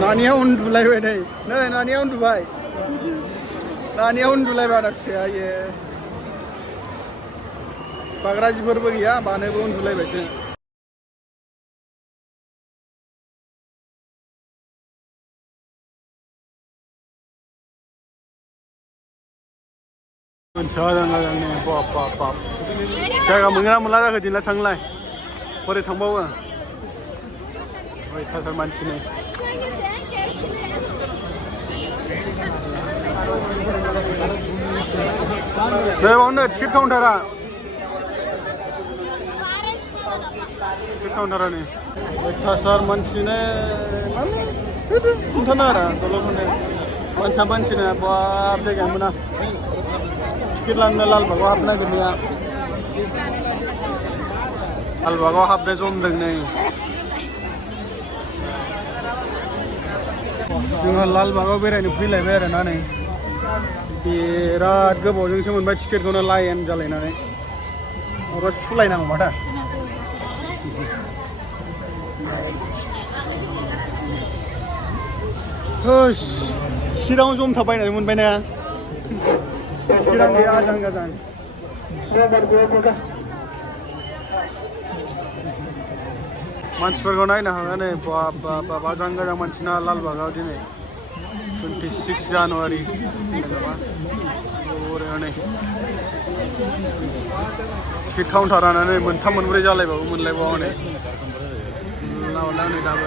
नानिया उन्दुलायबाय नै नानिया उन्दुबाय नानिया उन्दुलायबाय आदा फिसाया ये बाग्रा जिफोरबो गैया बानोबो उन्दुलायबायसो मोनसे बाप जायगा मोनगोन ना मोनला जाखो दिनैलाय थांलाय बोरै थांबावो अयथासार मानसिनि नै बावनो टिकेट काउन्टारा टिकेट काउन्टारा नै अयथासार मानसिनो माने खोन्थानो आरो दल'खौनो मानसिनो बाब जायगाया मोना टिकेट लानो लालबागाव हाबनो नागिरनाया लालबागाव हाबनो जमदों नै जोंहा लालबागाव बेरायनो फैलायबाय आरो ना नै बिराद गोबावजोंसो मोनबाय टिकेटखौनो लाइन जालायनानै माबा सुलायनांगौ माथो होस टिकेटआवनो जमथाबायनानै मोनबाय ना टिकेटआनो गैया आजां गाजां मानसिफोरखौ नायनो हागोन नै बाब आजां गाजां मानसिना लालबागाव दिनै 26 जानुवारि नामा बरियानो टिकेट काउन्टारानो नै मोनथाम मोनब्रै जालायबाबो मोनलायबावा नै नै दाबो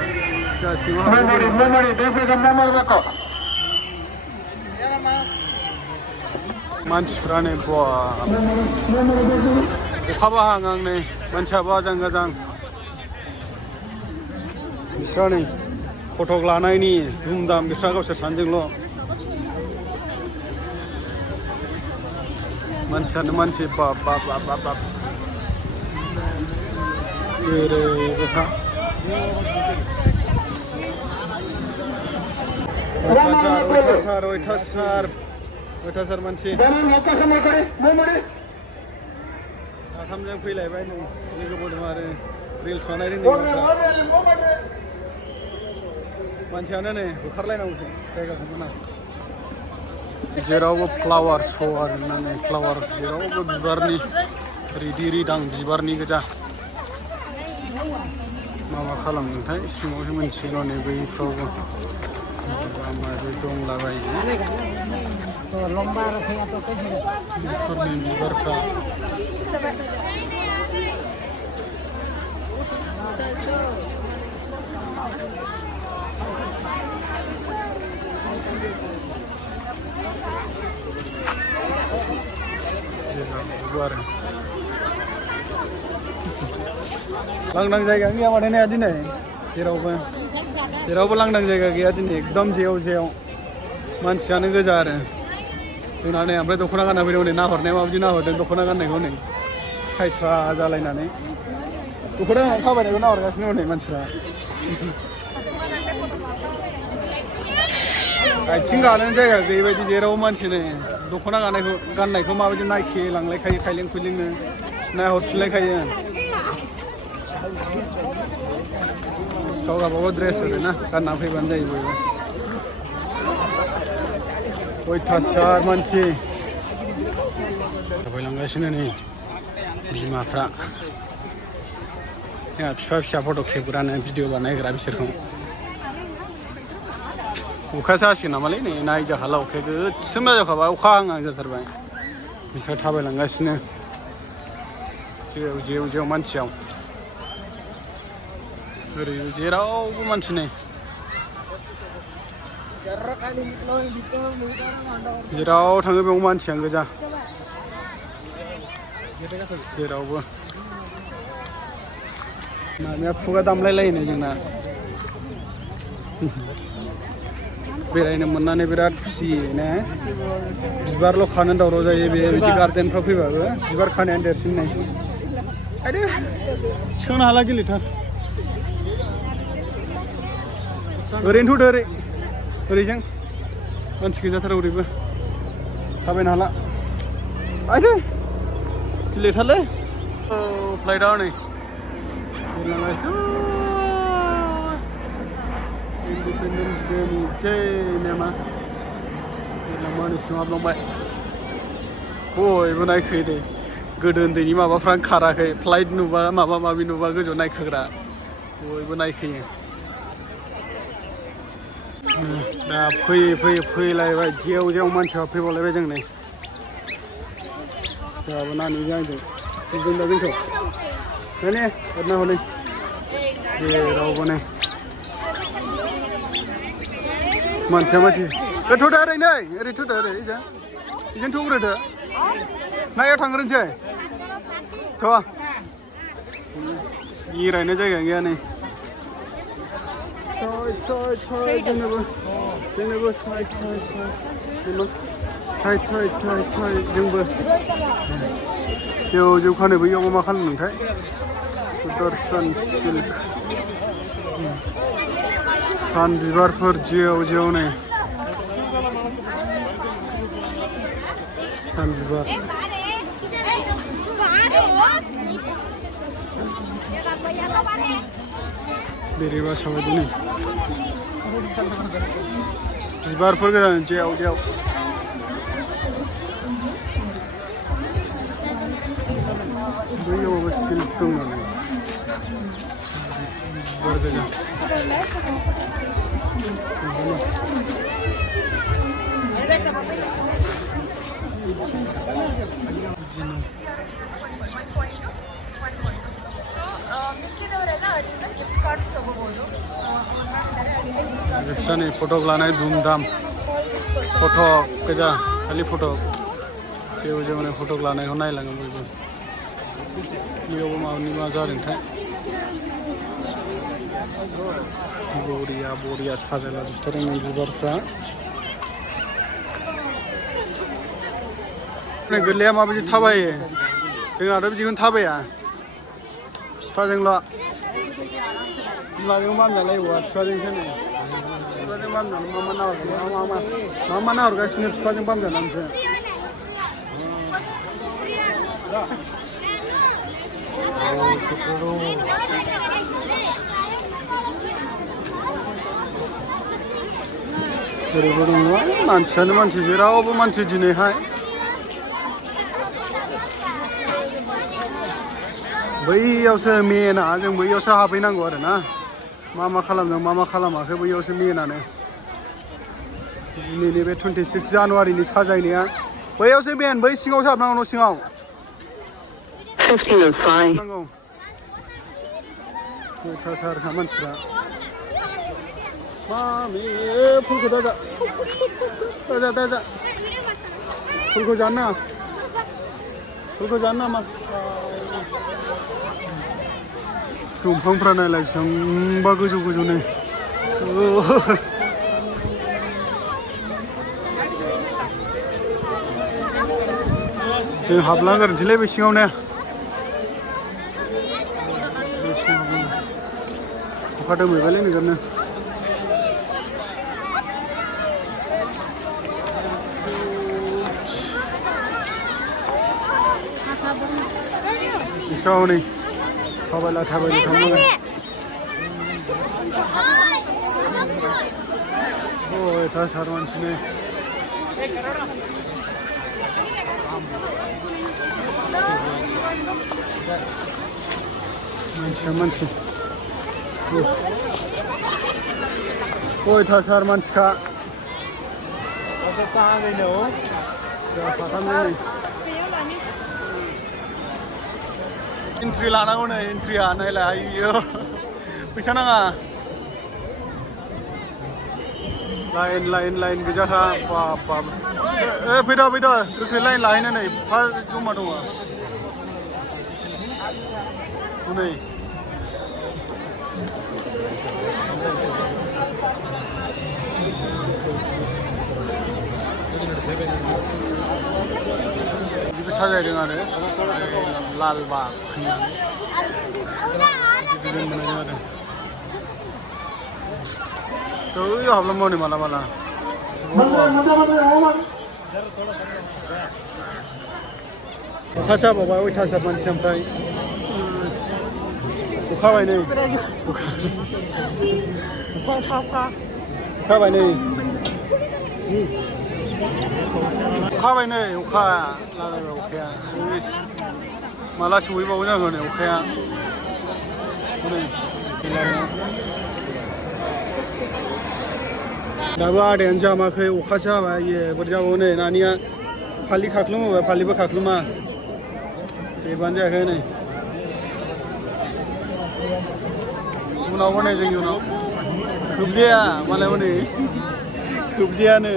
मानसिफ्रा नै अखाबो हाहां नै मानसियाबो आजां गाजां बिस्रा नै फटक लानायनि धुम दाम बिस्रा गावसोर सानैजोंल' मानसियानो मानसि बाब जेरैबोखा अयथासार मानसि साथामजों फैलायबाय नै लोगोबो दं आरो रिल्स बानायदों नै मानसियानो नै होखारलायनांगौसो जायगाखौ मोना जेरावबो फ्लावार श' आरोना नै फ्लावार जेरावबो बिबारनि रिदि रिदां बिबारनि गोजा मा खालामदोंथाय सिङावसो मोनथिगौ नै बैफ्रावबो माबोरै दंलाबायो बेफोरनि बिबारफ्रा लांदां जायगा गैया माथो ने दिनै जेरावबो लांदां जायगा गैया दिनै एकदम जेव मानसियानो गोजा आरो जोंना नै ओमफ्राय दख'ना गानना फैदों नै नाहरनाया माबायदि नाहरदों दख'ना गाननायखौ नै खायथ्रा जालायनानै दख'ना खाबायनायखौ नाहरगासिनो नै मानसिफ्रा आथिं गानो जायगा गैयिबायदि जेराव मानसि नै दख'ना गाननायखौ माबायदि नायखे लांलायखायो खायलें खुइलेंनो नायहरफिनलायखायो गाव गावबागाव ड्रेस ओरैना गानना फैबानो जायो बयबो अयथासार मानसि थाबायलांगासिनो नै बिमाफ्रा बिफा फिसा फट' खेबग्रानो भिडिअ बानायग्रा बिसोरखौ अखासो हासिगोन नामालै नै नायजाखाला अखाया गोसोम जाजोबखाबाय अखा हाहां जाथारबाय बिसोर थाबायलांगासिनो जेव मानसियाव ओरै जेरावबो मानसि नै जेराव थाङो बेयाव मानसियानो गोजा जेरावबो नानिया खुगा दामलायलायो जोंना बेरायनो मोननानै बिराद खुसि ने बिबारल' खानो दावराव जायो बिदि गार्देनफ्राव फैबाबो बिबार खानायानो देरसिन नै आरो थिखांनो हाला गेलेथार ओरैनोथ' ओरैजों मानसि गोजाथार ओरैबो थाबायनो हाला आरो गेलेथारलै फ्लाइटआव नै Independence Day ni jene ma लामानि सिङाव हाबलांबाय बयबो नायखोयो दे गोदो उन्दैनि माबाफ्रानो खाराखै फ्लाइट नुबा माबा माबि नुबा गोजौआव नायखोग्रा बयबो नायखोयो दा फैलायबाय जेव जेव मानसिया फैबावलायबाय जों नै जोंहाबो नायनो जाहैदों जों दा जोंखौ माने हरना हनै जेरावबो नै मानसिया मानसि थ'दो ओरैनो थ'दो ओरै इजों थ'ग्रोदो नायाव थांग्रोनोसै थ' जिरायनो जायगा गैया नै जोंनोबो साइड जोंबो जेव खानो बैयाव मा खालामदोंथाय सुदर्शन सिल्क सान बिबारफोर जेव नै सान बिबार बेरेबा साबायदि नै बिबारफोर गोजान जेव बैयावबो सिल्क दं नालाय बिबार गोजा रिक्सानि फटक लानाय धुमधाम फटक गोजा खालि फटक जेवनो फटक लानायखौ नायलाङो बयबो बेयावबो माबानि मा जादोंथाय बरिया साजायला जोबथारदों बिबारफ्रा गोरलैया माबायदि थाबायो जोंहाथ' बिदिखौनो थाबाया बिफाजोंल' बिमाजों मानजालायबा बिफाजोंसो नै बिफाजों मानजानो मा नाहरगासिनो बिफाजों बामजानानैसो ओरैबो दङ मानसियानो मानसि जेरावबो मानसि दिनैहाय बैयावसो मेना जों बैयावसो हाबहैनांगौ आरो ना मा खालामदों मा खालामाखै बैयावसो मेनानो दिनैनि बे 26 जानुवारिनि साजायनाया बैयावसो मेन बै सिङावसो हाबनांगौ न' सिङाव 15 minutes flying. अयथासारखा मानसिफ्रा मामि फुलखौ दाजा फुलखौ जानो नामा दंफांफ्रा नायलाय बेसेबांबा गोजौनो जों हाबलांगारनोसैलै बे सिङावनो अखा दोमैबायलै नोगोरनो हनै थाबायला थांनांगोन अयथासार मानसिनो मानसि अयथासार मानसिखा एन्ट्रि लानांगौ नै एन्ट्रिया नायलाय आइयो फैसा नाङा लाइन गोजाखा बाब फैदा गोख्रै लाइन लाहैनो नै फार्स्ट जमा दङ नै बिदिबो साजायदों आरो लालबाग होननानै बिदि मोननाय आरो जयै हाबलांबाव नै माला अखासो हाबावबाय अयथासार मानसि ओमफ्राय अखाबाय नै खाबाय नै अखाबाय नै अखा लागायबाय अखाया माला सहैबावो जाखो नै अखाया दाबो आदायानो जामाखै अखासो हाबाय ये बोरै जाबावो नै नानिया फालि खाख्लुम होबाय फालिबो खाख्लुमा जेबानो जायाखै नै उनाव हनै जोंनि उनाव खोबजाया मालाय हनै खोबजायानो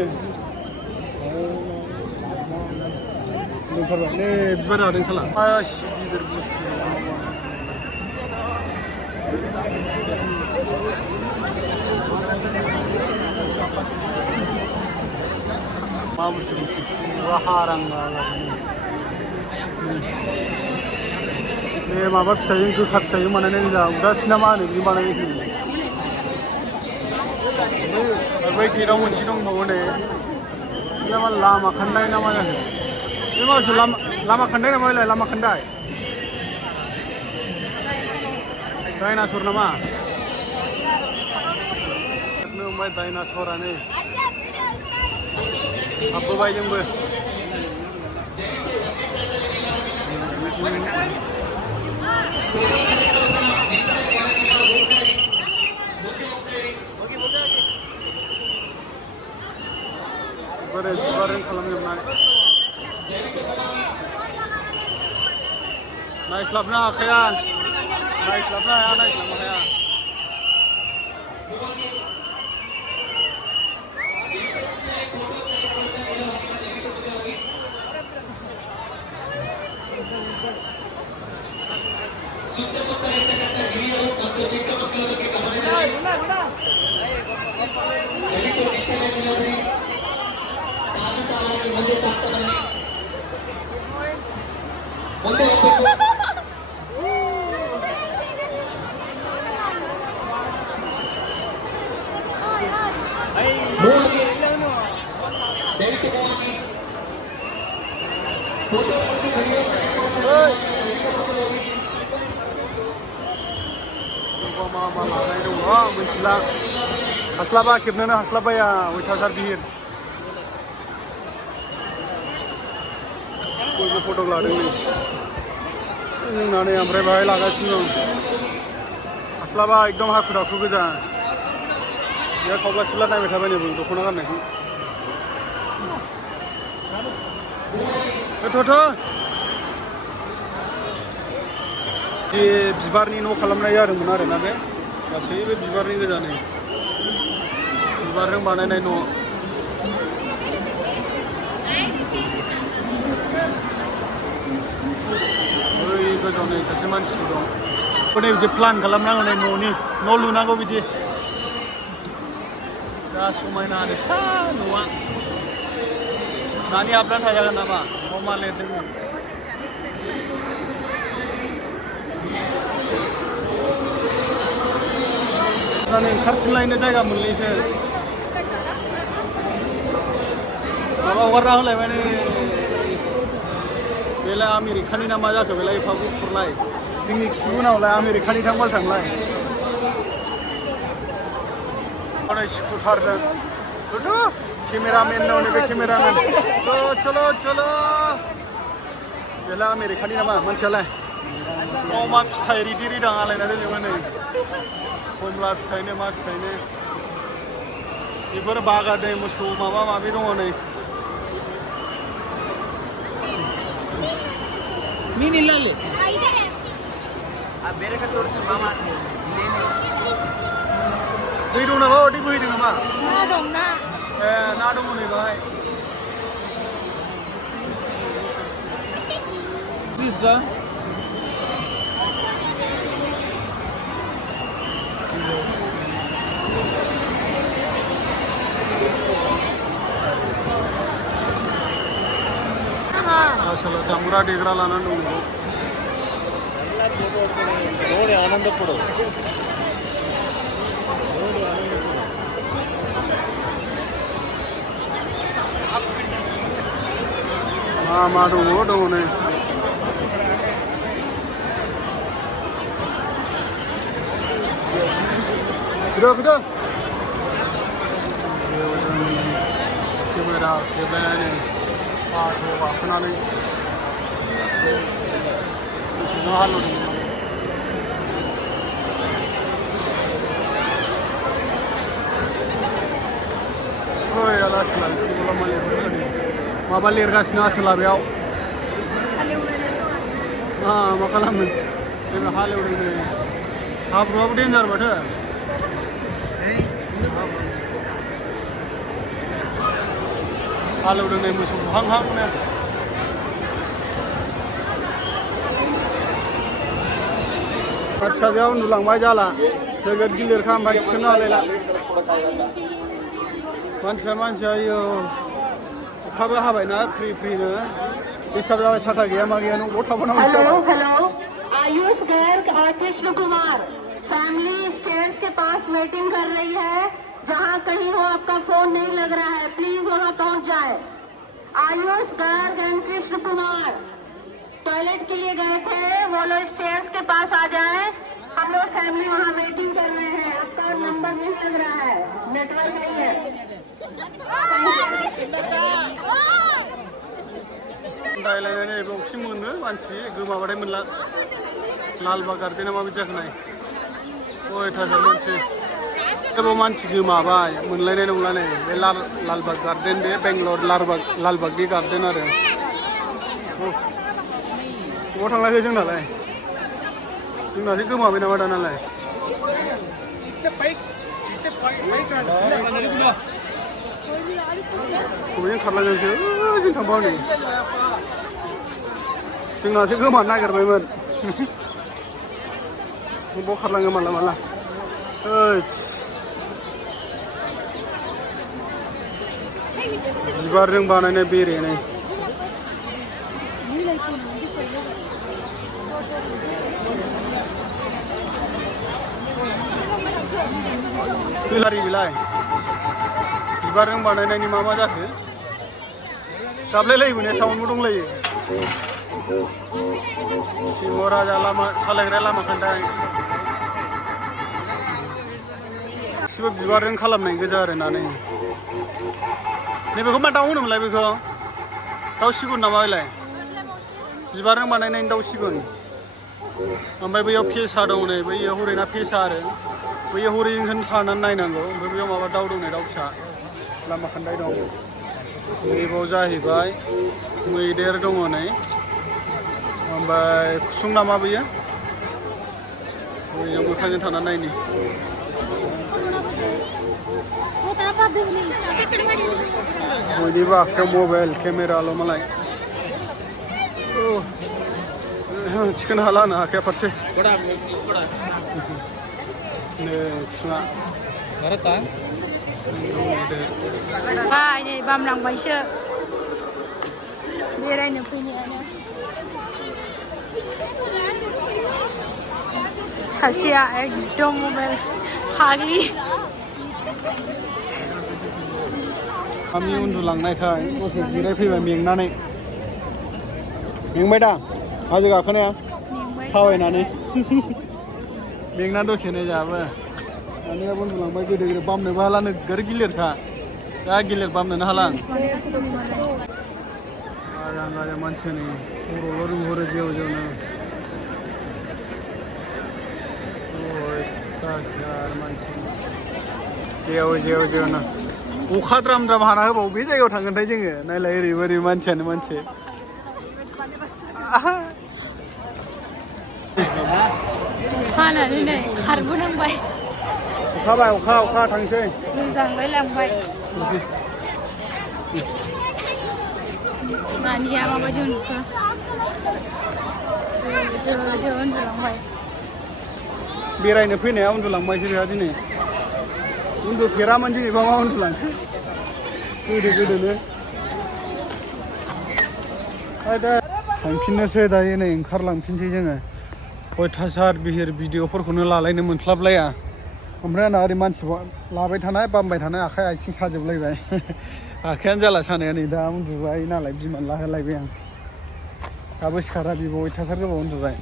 ओंखारबाय नै बिबार जादों साला गिदिर बुस्थु मा बुस्थु हारां बे माबा फिथाइजों गोखा फिथाइजों बानायनाय जा उदासि ना मा होनो बिदि बानायनाय बै गेटआव मोनसे दंबावो नै मा लामा खान्दाय ना मा जाखो बे मानसि लामा खान्दाय नामा बेलाय लामा खान्दाय डाइनासर नामा ओमफ्राय डाइनासरानो हाबबोबाय जोंबो बोरै बिबारजों खालामजोबनाय नायस्लाबनो हाखाया नायस्लाबनो हाया नायस्लाबनो हाया मा लानाय दङ मिथिला हास्लाबा खेबनोनो हास्लाबाया अयथासार बिहिर बयबो फट' लादों जोंनानै ओमफ्राय बाहाय लागासिनो दं हास्लाबा एकदम हाखु दाखु गोजा बेहा खावब्ला सिब्ला नायबाय थाबाय नै दख'ना गाननायखौ बे बिबारनि न' खालामनाय जादोंमोन आरोना बे गासैबो बिबारनि गोजा नै बिबारजों बानायनाय न' बै गोजौआव नै सासे मानसिबो दं नै बिदि प्लान खालामनांगौ नै न'नि न' लुनांगौ बिदि दा समायना आरो फिसा न'आ नानि हाबनानै थाजागोन नामा मा लिरदों ओंखारफिनलायनो जायगा मोनलैसो माबा हगारना होलायबाय नै बेलाय आमेरिकानि ना मा जाखो बेलाय एफा गुफुरलाय जोंनि खिबुनावलाय आमेरिकानि थांबाल थांलाय स्कुटारजों केमेरामेन दं नैबे केमेरामेन चलो चलो बेलाय आमेरिकानि नामा मानसियालाय मा फिथाइ रिदि रिदां आलायना दोनजोबो नै कमला फिथाइनो मा फिथाइनो बेफोर बागान दै मोसौ माबा माबि दङ नै नीनिल्लाले ಬೇರೆ ಕಡೆ ತೋರಿಸಿ ಮಾಮ ಇಲ್ಲೇನೆ दै दं नामा दै बोहैदों नामा ना दं ना ना दङ नै बाहाय दिसदा అసలు దమ్మురా డిగ్రా లానండి ನೋಡಿ ಆನಂದ ಪಡು मा दङ नै फैदो बेरा खेबलायनानै बाथ' गाखोनानै मोसौजों हालेवदोंमोन माने ओइ आदा आसोला माबा लिरगासिनो आसोला बेयाव मा खालामदों नैबे हालेवदों नै हाब्रुआबो डेन्जार माथो हालेवदों नै मोसौ बुहांहांनो फिसाजोआ उन्दुलांबाय जाला जोगोद गिलिरखा ओमफ्राय थिखोनो हालायला मानसिया आयौ अखाबो हाबायना फ्रि फ्रिनो डिस्टार्ब जाबाय साथा गैया मा गैया न'आव थाबोनांगौ हेलो आयुष गर्ग और कृष्ण कुमार फैमिली स्टेयर्स के पास वेटिंग कर रही है जहां कहीं हो आपका फोन नहीं लग रहा है प्लीज वहां पहुंच जाए आयुष गर्ग एंड कृष्ण कुमार टॉयलेट के लिए गए थे वो लोग स्टेयर्स के पास आ जाए हम लोग फैमिली वहां वेटिंग कर रहे हैं आपका नंबर नहीं लग रहा है नेटवर्क नहीं है रायलायनानै बक्सिं मोनो मानसि गोमाबाथाय मोनला लालबाग गार्डेना माबायदि जाखो नाय अयथासार मानसि एबाव मानसि गोमाबाय मोनलायनाय नंला नै बे लालबाग गार्डेन बे बेंगलर लालबागनि गार्डेन आरो बबाव थांलायखो जोंनालाय जोंनासो गोमाबाय नामा दानालाय बबेजों खारलांगोनसो जों थांबाव नै जोंनासो गोमानो नागिरबायमोन बबाव खारलाङो माला बिबारजों बानायनाय बेरे नै बिलाय बिबारजों बानायनायनि मा जाखो गाबलायलायोमोन ने साउन्डबो दंलायो सिंह राजा लामा सालायग्रा लामा खोन्थाय गासिबो बिबारजों खालामनाय गोजा आरोना नै नैबेखौ मा दाउ होनोमोनलाय बेखौ दाउ सिगुन नामा बेलाय बिबारजों बानायनायनि दाउ सिगुन ओमफ्राय बैयाव फेसा दं नै बैयाव हरैना फेसा आरो बैयाव हरैजों थानानै नायनांगौ ओमफ्राय बैयाव माबा दाउ दं नै दाउ फिसा लामा खान्दाय दं नैबाव जाहैबाय मैदेर दङ नै ओमफ्राय खुसुं नामा बैयो बैयाव मोखांजों थानानै नायनि बयनिबो आखायाव मबाइल केमेराल' मालाय थिखोनो हाला आंना आखाया फारसे नै खुसुङा नै बामलांबायसो बेरायनो फैनायानो सासेया एकदम मबाइल फाग्लि गामि उन्दुलांनायखाय दसे जिरायफैबाय मेंनानै मेंबाय दा हाजो गाखोनाया थाबायनानै मेंना दसेनो जाबो दानिया उन्दुलांबाय गोदो बामनोबो हाला नोगोर गिलिरखा जा गिलिर बामनोनो हाला आजां मानसि नै खर'ल' रुहरो जेव जेवनो मानसि जेव जेवनो अखा द्राम हाना होबाव बे जायगायाव थांगोनथाय जोङो नायलाय ओरै मानसियानो मानसि हानानै नै खारबोनांबाय अखा थांसै गोजांलाय लांबाय नानिया माबायदि उन्दुखो उन्दुलांबाय बेरायनो फैनाया उन्दुलांबायसो बेहा दिनै उन्दुफेरामोन दिनैबा मा उन्दुलांखो गोदोनो थांफिननोसै दायो नै ओंखारलांफिनसै जोङो अयथासार बिहिर भिडिअफोरखौनो लालायनो मोनस्लाबलाया ओमफ्राय आंना ओरै मानसि लाबाय थानाय बामबाय थानाय आखाइ आथिं साजोबलायबाय आखायानो जाला सानाया नै दा उन्दुबाय नालाय बिमान लाहोलायबाय आं दाबो सिखारा बिबो अयथासार गोबाव उन्दुबाय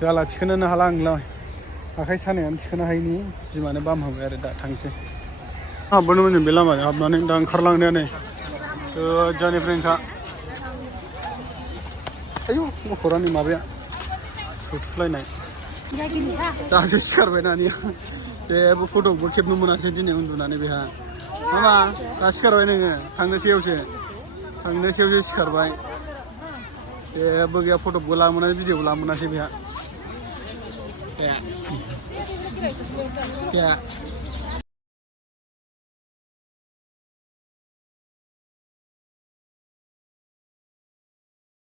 जाला थिखोनोनो हाला आंलाय आखाइ सानायानो थिखोनो हायिनि बिमानो बाम होबाय आरो दा थांसै हाबबोनोमोन जों बे लामाजों हाबनानै दा ओंखारलांनाया नै गोजाननिफ्राय ओंखा आयौ गथ'रानि माबाया थुलायनाय दासो सिखारबाय नानिया जेबो फट'बो खेबनो मोनासै दिनै उन्दुनानै बेहा मामा दा सिखारबाय नोङो थांनोसैयावसो सिखारबाय जेबो गैया फट'बो लामोनासै भिडिअबो लामोनासै बेहा